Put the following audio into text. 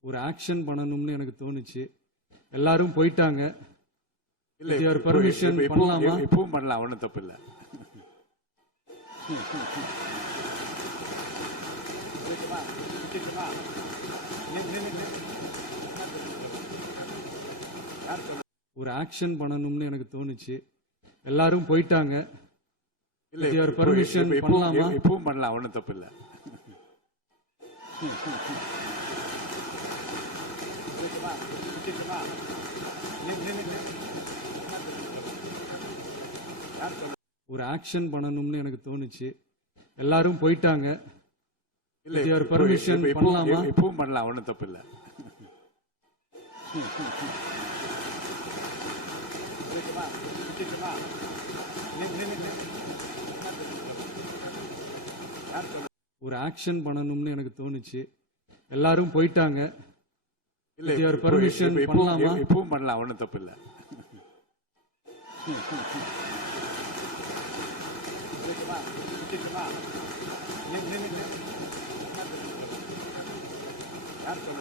ஒரு ஆக்ஷன் பண்ணணும்னு எனக்கு தோணுச்சு. எல்லாரும் போயிட்டாங்க. இல்ல With your இப்போ- permission இப்போ- இப்போ- பண்ணலாமா? இப்பவும் பண்ணலாம், ஒன்றும் தப்பு இல்லை. ஒரு ஆக்ஷன் பண்ணணும்னு எனக்கு தோணுச்சு. எல்லாரும் போயிட்டாங்க. இல்ல With your இப்போ- permission இப்போ- பண்ணலாமா? இப்பவும் பண்ணலாம், ஒன்றும் தப்பு இல்லை. ஒரு ஆக்ஷன் பண்ணணும்னு எனக்கு தோணுச்சு. எல்லாரும் போயிட்டாங்க. இல்ல With your இப்போ- permission இப்போ- இப்போ- பண்ணலாமா? இப்பவும் பண்ணலாம், ஒன்றும் தப்பு இல்லை. ஒரு ஆக்ஷன் பண்ணணும்னு எனக்கு தோணுச்சு. எல்லாரும் போயிட்டாங்க. இல்ல With your இப்போ- permission இப்போ- பண்ணலாமா? இப்பவும் பண்ணலாம், ஒன்றும் தப்பு இல்லை.